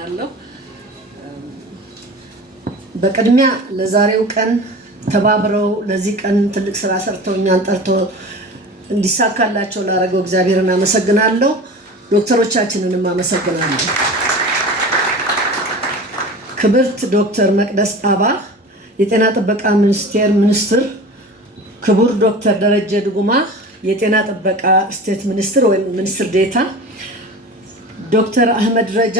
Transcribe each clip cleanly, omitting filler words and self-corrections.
አመሰግናለሁ። በቅድሚያ ለዛሬው ቀን ተባብረው ለዚህ ቀን ትልቅ ስራ ሰርተው እኛን ጠርተው እንዲሳካላቸው ላደረገው እግዚአብሔርን አመሰግናለሁ። ዶክተሮቻችንንም አመሰግናለሁ። ክብርት ዶክተር መቅደስ ዳባ የጤና ጥበቃ ሚኒስቴር ሚኒስትር፣ ክቡር ዶክተር ደረጀ ድጉማ የጤና ጥበቃ ስቴት ሚኒስትር ወይም ሚኒስትር ዴታ፣ ዶክተር አህመድ ረጃ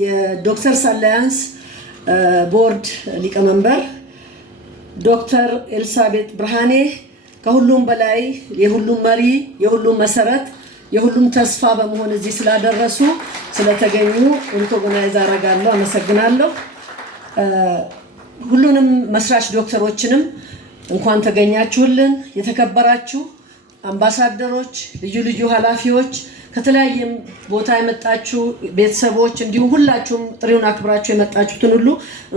የዶክተርስ አላያንስ ቦርድ ሊቀመንበር፣ ዶክተር ኤልሳቤጥ ብርሃኔ ከሁሉም በላይ የሁሉም መሪ የሁሉም መሰረት የሁሉም ተስፋ በመሆን እዚህ ስላደረሱ ስለተገኙ ሪኮግናይዝ አደርጋለሁ። አመሰግናለሁ። ሁሉንም መስራች ዶክተሮችንም እንኳን ተገኛችሁልን። የተከበራችሁ አምባሳደሮች፣ ልዩ ልዩ ኃላፊዎች፣ ከተለያየ ቦታ የመጣችሁ ቤተሰቦች እንዲሁም ሁላችሁም ጥሪውን አክብራችሁ የመጣችሁትን ሁሉ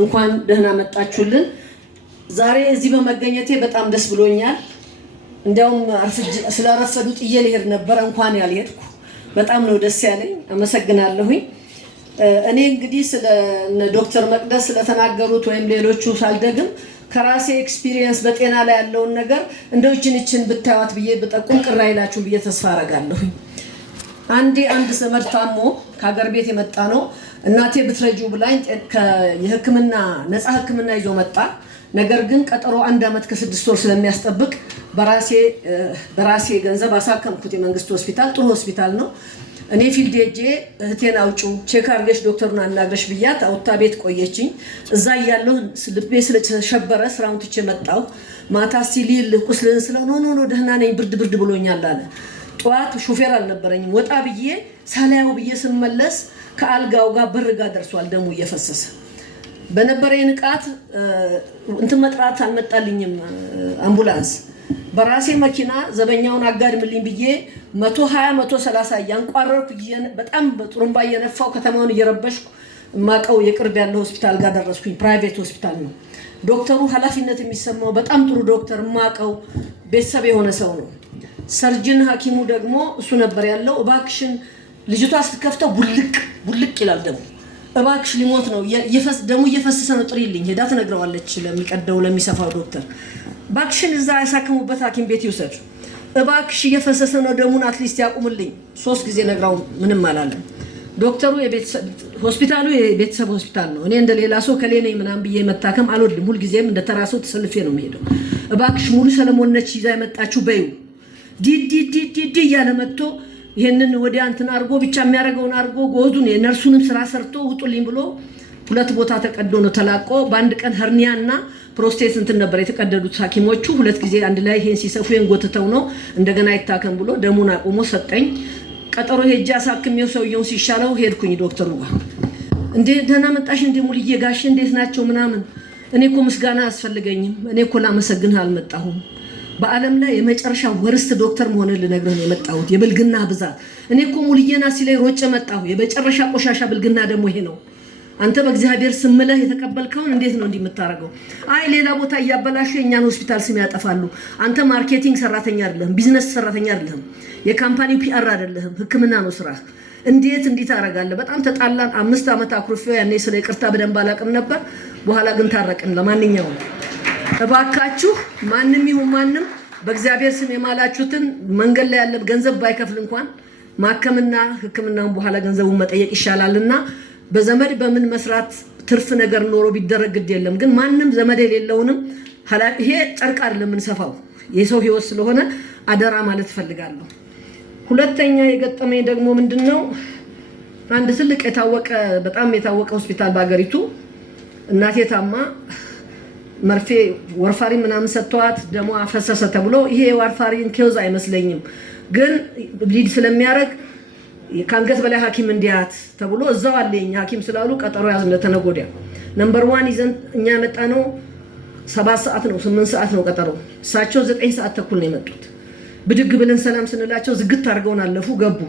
እንኳን ደህና መጣችሁልን። ዛሬ እዚህ በመገኘቴ በጣም ደስ ብሎኛል። እንዲያውም ስለረፈዱ ጥዬ ልሄድ ነበር፣ እንኳን ያልሄድኩ በጣም ነው ደስ ያለኝ። አመሰግናለሁኝ። እኔ እንግዲህ ስለ ዶክተር መቅደስ ስለተናገሩት ወይም ሌሎቹ ሳልደግም ከራሴ ኤክስፒሪየንስ በጤና ላይ ያለውን ነገር እንደው እችን ብታዩት ብዬ ብጠቁም ቅር አይላችሁ ብዬ ተስፋ አደርጋለሁኝ። አንድ ዘመድ ታሞ ከሀገር ቤት የመጣ ነው። እናቴ ብትረጁ ብላኝ የሕክምና ነፃ ሕክምና ይዞ መጣ። ነገር ግን ቀጠሮ 1 ዓመት ከ6 ወር ስለሚያስጠብቅ በራሴ ገንዘብ አሳከምኩት። የመንግስት ሆስፒታል ጥሩ ሆስፒታል ነው። እኔ ፊልድ ሄጄ እህቴን አውጩ ቼክ አድርገሽ ዶክተሩን አናግረሽ ብያት አውጥታ ቤት ቆየችኝ። እዛ እያለሁ ልቤ ስለተሸበረ ስራውን ትቼ መጣሁ። ማታ ሲሊል ቁስልን ስለሆነ ደህና ነኝ ብርድ ብሎኛል አለ። ጠዋት ሹፌር አልነበረኝም። ወጣ ብዬ ሳላየው ብዬ ስመለስ ከአልጋው ጋር በር ጋር ደርሷል፣ ደሙ እየፈሰሰ በነበረኝ ንቃት እንትን መጥራት አልመጣልኝም አምቡላንስ። በራሴ መኪና ዘበኛውን አጋድምልኝ ብዬ 120-130 እያንቋረርኩ በጣም ጥሩምባ እየነፋው ከተማውን እየረበሽኩ ማቀው የቅርብ ያለው ሆስፒታል ጋር ደረስኩኝ። ፕራይቬት ሆስፒታል ነው። ዶክተሩ ኃላፊነት የሚሰማው በጣም ጥሩ ዶክተር፣ ማቀው ቤተሰብ የሆነ ሰው ነው። ሰርጅን ሐኪሙ ደግሞ እሱ ነበር ያለው። እባክሽን ልጅቷ ስትከፍተው ቡልቅ ይላል ደሙ። እባክሽ ሊሞት ነው ደሙ እየፈሰሰ ነው ጥሪልኝ። ሄዳ ትነግረዋለች ለሚቀደው ለሚሰፋው ዶክተር። እባክሽን እዛ ያሳከሙበት ሐኪም ቤት ይውሰድ። እባክሽ እየፈሰሰ ነው ደሙን አትሊስት ያቁምልኝ። 3 ጊዜ ነግራው ምንም አላለም። ዶክተሩ ሆስፒታሉ የቤተሰብ ሆስፒታል ነው። እኔ እንደሌላ ሰው ከሌኔ ምናምን ብዬ መታከም አልወድም። ሁልጊዜም እንደተራሰው ተሰልፌ ነው የምሄደው። እባክሽ ሙሉ ሰለሞን ነች ይዛ የመጣችሁ በዩ ዲዲ እያለ መጥቶ ይሄንን ወዲያ እንትን አድርጎ ብቻ የሚያደርገውን አድርጎ ጎዙን የነርሱንም ስራ ሰርቶ ውጡልኝ ብሎ 2 ቦታ ተቀዶ ነው ተላቆ። በአንድ ቀን ሄርኒያ እና ፕሮስቴት እንትን ነበር የተቀደዱት ሐኪሞቹ 2 ጊዜ አንድ ላይ ይሄን ሲሰፉ ጎትተው ነው እንደገና ይታከም ብሎ ደሙን አቆሞ ሰጠኝ። ቀጠሮ ሄጄ አሳክሜው ሰውየውን ሲሻለው ሄድኩኝ ዶክተሩ ጋር። እንዴ ደህና መጣሽ እንዴ ሙልዬ ጋሽ እንዴት ናቸው ምናምን። እኔ እኮ ምስጋና አያስፈልገኝም። እኔ እኮ ላመሰግንህ አልመጣሁም። በዓለም ላይ የመጨረሻ ወርስት ዶክተር መሆንን ልነግርህ ነው የመጣሁት። የብልግና ብዛት። እኔ እኮ ሙልዬና ሲለኝ ሮጬ መጣሁ። የመጨረሻ ቆሻሻ ብልግና ደግሞ ይሄ ነው። አንተ በእግዚአብሔር ስምለህ የተቀበልከውን እንዴት ነው እንዲህ የምታረገው? አይ ሌላ ቦታ እያበላሹ የእኛን ሆስፒታል ስም ያጠፋሉ። አንተ ማርኬቲንግ ሰራተኛ አይደለህም፣ ቢዝነስ ሰራተኛ አይደለህም፣ የካምፓኒው ፒአር አይደለህም፣ ሕክምና ነው ስራ። እንዴት እንዲህ ታረጋለህ? በጣም ተጣላን። 5 ዓመት አኩርፌው ያኔ ስለ ይቅርታ በደንብ አላውቅም ነበር። በኋላ ግን ታረቅን። ለማንኛውም እባካችሁ ማንም ይሁን ማንም በእግዚአብሔር ስም የማላችሁትን መንገድ ላይ ያለ ገንዘብ ባይከፍል እንኳን ማከምና ሕክምናውን በኋላ ገንዘቡን መጠየቅ ይሻላልና በዘመድ በምን መስራት ትርፍ ነገር ኖሮ ቢደረግ ግድ የለም። ግን ማንም ዘመድ የሌለውንም ይሄ ጨርቅ አይደለም የምንሰፋው የሰው ህይወት ስለሆነ አደራ ማለት ፈልጋለሁ። ሁለተኛ የገጠመኝ ደግሞ ምንድነው? አንድ ትልቅ በጣም የታወቀ ሆስፒታል በአገሪቱ እናቴ ታማ መርፌ ወርፋሪ ምናምን ሰጥቷት ደሞ አፈሰሰ ተብሎ ይሄ ወርፋሪን ኬዝ አይመስለኝም ግን ብሊድ ስለሚያረግ ከአንገት በላይ ሐኪም እንዲያት ተብሎ እዛው አለኝ ሐኪም ስላሉ ቀጠሮ ያዝነ ተነጎዲያ ነምበር 1 ይዘን እኛ መጣ ነው 7 ሰዓት ነው 8 ሰዓት ነው ቀጠሮ። እሳቸው 9 ሰዓት ተኩል ነው የመጡት። ብድግ ብለን ሰላም ስንላቸው ዝግት አድርገውን አለፉ ገቡ።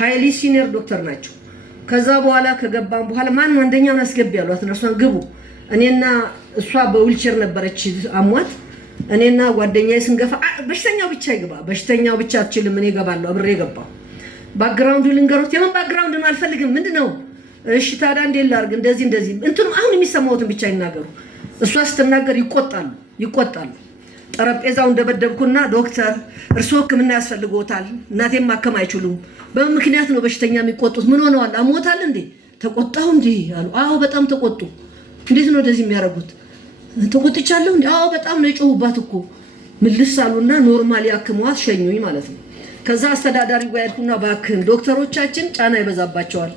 ሃይሊ ሲኒየር ዶክተር ናቸው። ከዛ በኋላ ከገባን በኋላ ማን አንደኛውን አስገቢ ያሏት እነርሷን ግቡ። እኔና እሷ በዊልቸር ነበረች አሟት። እኔና ጓደኛዬ ስንገፋ በሽተኛው ብቻ ይገባ፣ በሽተኛው ብቻ አትችልም እኔ ገባለሁ አብሬ ገባሁ። ባክግራውንዱ ልንገሩት። የምን ባክግራውንድ ነው አልፈልግም። ምንድነው እሺ ታዲያ እንዴት ላድርግ እንደዚህ እንትም አሁን የሚሰማውትን ብቻ ይናገሩ። እሷ ስትናገር ይቆጣሉ። ጠረጴዛው እንደበደብኩና ዶክተር እርስዎ ሕክምና ያስፈልጎታል፣ እናቴም ማከም አይችሉም። በምን ምክንያት ነው በሽተኛ የሚቆጡት? ምን ሆነዋል? አሞታል እንዴ? ተቆጣሁ እንዴ አሉ። አዎ በጣም ተቆጡ። እንዴት ነው እንደዚህ የሚያደርጉት? ተቆጥቻለሁ እንዴ? አዎ በጣም ነው የጮሁባት እኮ። ምልስ አሉና ኖርማሊ አክመዋት ሸኙኝ ማለት ነው። ከዛ አስተዳዳሪ ጋር ሄድኩና እባክህን ዶክተሮቻችን ጫና ይበዛባቸዋል።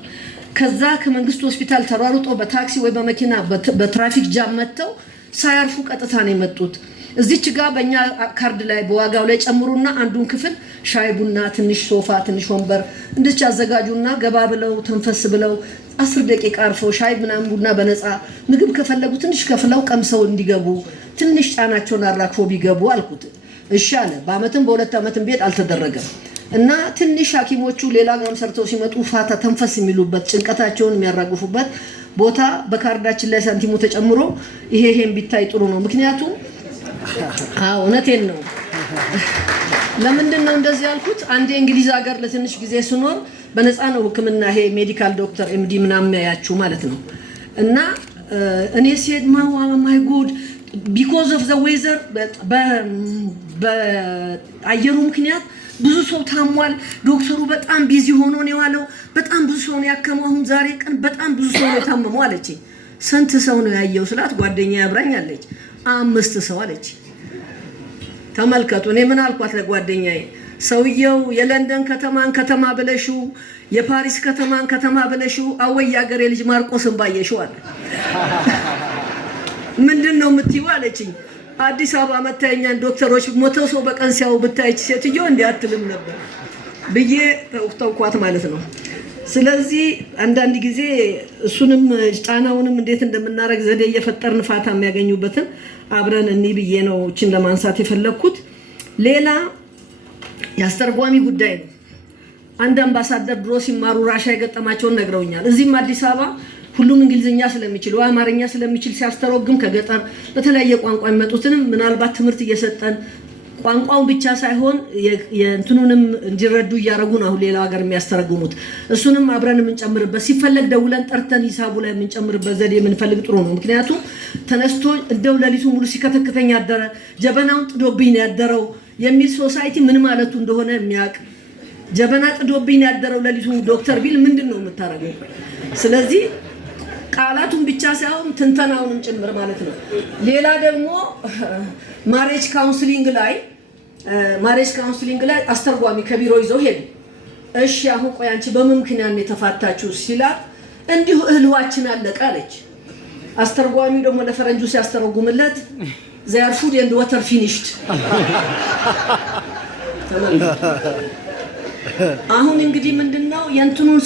ከዛ ከመንግስት ሆስፒታል ተሯሩጦ በታክሲ ወይ በመኪና በትራፊክ ጃም መጥተው ሳያርፉ ቀጥታ ነው የመጡት። እዚች ጋር በእኛ ካርድ ላይ በዋጋው ላይ ጨምሩና አንዱን ክፍል ሻይ ቡና፣ ትንሽ ሶፋ፣ ትንሽ ወንበር እንድች አዘጋጁና ገባ ብለው ተንፈስ ብለው 10 ደቂቃ አርፈው ሻይ ምናምን ቡና በነፃ ምግብ ከፈለጉ ትንሽ ከፍለው ቀምሰው እንዲገቡ ትንሽ ጫናቸውን አራክፎ ቢገቡ አልኩት። እሺ አለ። በአመትም በሁለት አመትም ቤት አልተደረገም እና ትንሽ ሐኪሞቹ ሌላ ጋር ሰርተው ሲመጡ ፋታ ተንፈስ የሚሉበት ጭንቀታቸውን የሚያራግፉበት ቦታ በካርዳችን ላይ ሳንቲሙ ተጨምሮ ይሄን ቢታይ ጥሩ ነው። ምክንያቱም እውነቴን ነው። ለምንድን ነው እንደዚህ ያልኩት? አንዴ እንግሊዝ ሀገር ለትንሽ ጊዜ ስኖር በነፃ ነው ሕክምና ይሄ ሜዲካል ዶክተር ኤምዲ ምናምን ያያችሁ ማለት ነው። እና እኔ ሲሄድ ማይ ጉድ ቢኮዝ ኦፍ ዘ ዌዘር በአየሩ ምክንያት ብዙ ሰው ታሟል። ዶክተሩ በጣም ቢዚ ሆኖ ነው የዋለው። በጣም ብዙ ሰው ነው ያከመው። አሁን ዛሬ ቀን በጣም ብዙ ሰው ነው የታመመው አለች። ስንት ሰው ነው ያየው ስላት ጓደኛዬ አብራኝ አለች። 5 ሰው አለች። ተመልከቱ። እኔ ምን አልኳት ለጓደኛዬ? ሰውየው የለንደን ከተማን ከተማ ብለሽው፣ የፓሪስ ከተማን ከተማ ብለሽው፣ አወይ ያገሬ ልጅ ማርቆስን ባየሽው አለ። ምንድነው የምትይው አለችኝ። አዲስ አበባ መታየኛን ዶክተሮች ሞተው ሰው በቀን ሲያው ብታይች ሴትዮ እንዲህ አትልም ነበር ብዬ ተውኳት ማለት ነው። ስለዚህ አንዳንድ ጊዜ እሱንም ጫናውንም እንዴት እንደምናረግ ዘዴ እየፈጠርን ፋታ የሚያገኙበትን አብረን እንይ ብዬ ነው እቺን ለማንሳት የፈለኩት። ሌላ ያስተርጓሚ ጉዳይ ነው። አንድ አምባሳደር ድሮ ሲማሩ ራሻ የገጠማቸውን ነግረውኛል። እዚህም አዲስ አበባ ሁሉም እንግሊዝኛ ስለሚችል ወይ አማርኛ ስለሚችል ሲያስተረጉም ከገጠር በተለያየ ቋንቋ የሚመጡትንም ምናልባት ትምህርት እየሰጠን ቋንቋውን ብቻ ሳይሆን የእንትኑንም እንዲረዱ እያደረጉ ነው ሌላ ሀገር የሚያስተረጉሙት። እሱንም አብረን የምንጨምርበት ሲፈለግ ደውለን ጠርተን ሂሳቡ ላይ የምንጨምርበት ዘዴ የምንፈልግ ጥሩ ነው። ምክንያቱም ተነስቶ እንደው ለሊቱ ሙሉ ሲከተክተኝ ያደረ ጀበናውን ጥዶብኝ ነው ያደረው የሚል ሶሳይቲ ምን ማለቱ እንደሆነ የሚያውቅ ጀበና ጥዶብኝ ያደረው ለሊቱ ዶክተር ቢል ምንድን ነው የምታረገው? ስለዚህ ቃላቱን ብቻ ሳይሆን ትንተናውንም ጭምር ማለት ነው። ሌላ ደግሞ ማሬጅ ካውንስሊንግ ላይ አስተርጓሚ ከቢሮ ይዘው ሄዱ። እሺ አሁን ቆይ አንቺ በምን ምክንያት ነው የተፋታችሁ ሲላት እንዲሁ እህልዋችን አለቀ አለች። አስተርጓሚው ደግሞ ለፈረንጁ ሲያስተረጉምለት their food and water finished። አሁን እንግዲህ ምንድነው የእንትኑን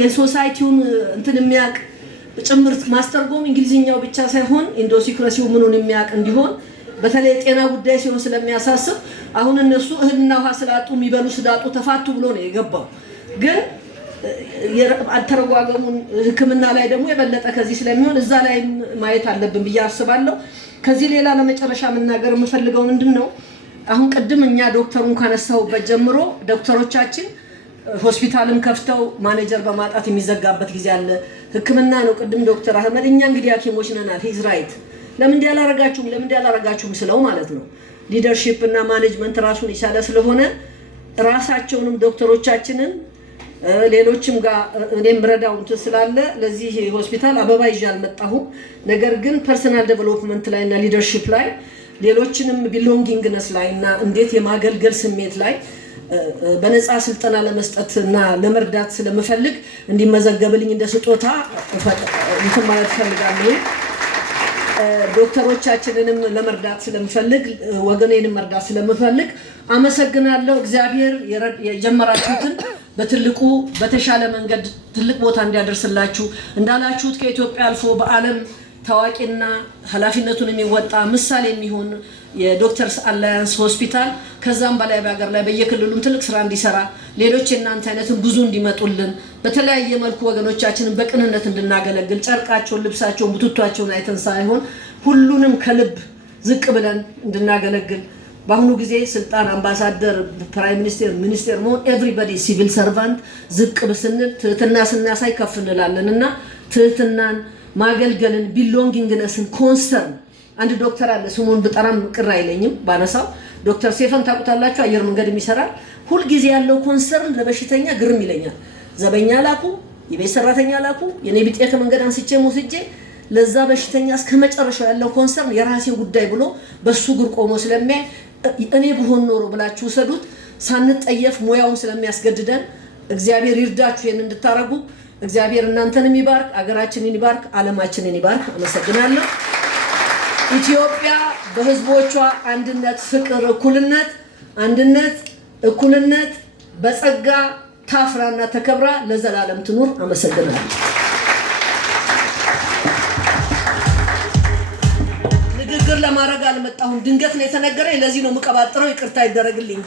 የሶሳይቲውን እንትን የሚያቅ ጭምር ማስተርጎም እንግሊዝኛው ብቻ ሳይሆን ኢንዶሲክራሲው ምኑን የሚያቅ እንዲሆን በተለይ ጤና ጉዳይ ሲሆን ስለሚያሳስብ አሁን እነሱ እህልና ውሃ ስላጡ የሚበሉ ስዳጡ ተፋቱ ብሎ ነው የገባው። ግን አተረጓገሙን ሕክምና ላይ ደግሞ የበለጠ ከዚህ ስለሚሆን እዛ ላይ ማየት አለብን ብዬ አስባለሁ። ከዚህ ሌላ ለመጨረሻ መናገር የምፈልገው ምንድነው አሁን ቅድም እኛ ዶክተሩን ካነሳውበት ጀምሮ ዶክተሮቻችን ሆስፒታልም ከፍተው ማኔጀር በማጣት የሚዘጋበት ጊዜ አለ። ሕክምና ነው። ቅድም ዶክተር አህመድ እኛ እንግዲህ ሐኪሞች ነን ሂዝ ራይት ለምን እንዲያላረጋችሁም ስለው ማለት ነው ሊደርሺፕ እና ማኔጅመንት ራሱን ይቻለ ስለሆነ ራሳቸውንም ዶክተሮቻችንን ሌሎችም ጋር እኔም ረዳው እንትን ስላለ ለዚህ ሆስፒታል አበባ ይዤ አልመጣሁም። ነገር ግን ፐርሰናል ዴቨሎፕመንት ላይ እና ሊደርሺፕ ላይ ሌሎችንም ቢሎንጊንግነስ ላይ እና እንዴት የማገልገል ስሜት ላይ በነፃ ስልጠና ለመስጠት እና ለመርዳት ስለምፈልግ እንዲመዘገብልኝ እንደ ስጦታ እንትን ማለት ፈልጋለሁ። ዶክተሮቻችንንም ለመርዳት ስለምፈልግ ወገኔንም መርዳት ስለምፈልግ አመሰግናለሁ። እግዚአብሔር የጀመራችሁትን በትልቁ በተሻለ መንገድ ትልቅ ቦታ እንዲያደርስላችሁ እንዳላችሁት ከኢትዮጵያ አልፎ በዓለም ታዋቂና ኃላፊነቱን የሚወጣ ምሳሌ የሚሆን የዶክተርስ አላያንስ ሆስፒታል ከዛም በላይ በአገር ላይ በየክልሉም ትልቅ ስራ እንዲሰራ ሌሎች የእናንተ አይነትን ብዙ እንዲመጡልን በተለያየ መልኩ ወገኖቻችንን በቅንነት እንድናገለግል ጨርቃቸውን፣ ልብሳቸውን፣ ቡትቷቸውን አይተን ሳይሆን ሁሉንም ከልብ ዝቅ ብለን እንድናገለግል በአሁኑ ጊዜ ስልጣን አምባሳደር ፕራይም ሚኒስቴር መሆን ኤቭሪባዲ ሲቪል ሰርቫንት ዝቅ ብስንል ትህትና ስናሳይ ከፍ እንላለንና ትህትናን ማገልገልን ቢሎንጊንግነስን ኮንሰርን አንድ ዶክተር አለ ስሙን በጣም ቅር አይለኝም ባነሳው ዶክተር ሴፈን ታቁታላችሁ አየር መንገድ የሚሰራል ሁሉ ጊዜ ያለው ኮንሰርን ለበሽተኛ ግርም ይለኛል ዘበኛ ላኩ የቤት ሰራተኛ ላኩ የኔ ቢጤ ከመንገድ አንስቼ ሞስጄ ለዛ በሽተኛ እስከመጨረሻው ያለው ኮንሰርን የራሴ ጉዳይ ብሎ በሱ ግር ቆሞ ስለሚያይ እኔ ብሆን ኖሮ ብላችሁ ሰዱት ሳንጠየፍ ሙያውን ስለሚያስገድደን እግዚአብሔር ይርዳችሁ ይሄን እንድታረጉ እግዚአብሔር እናንተንም ይባርክ አገራችንን ይባርክ ዓለማችንን ይባርክ አመሰግናለሁ ኢትዮጵያ በህዝቦቿ አንድነት ፍቅር እኩልነት በጸጋ ታፍራና ተከብራ ለዘላለም ትኑር አመሰግናለሁ ንግግር ለማድረግ አልመጣሁም ድንገት ነው የተነገረኝ ለዚህ ነው መቀባጥረው ይቅርታ ይደረግልኝ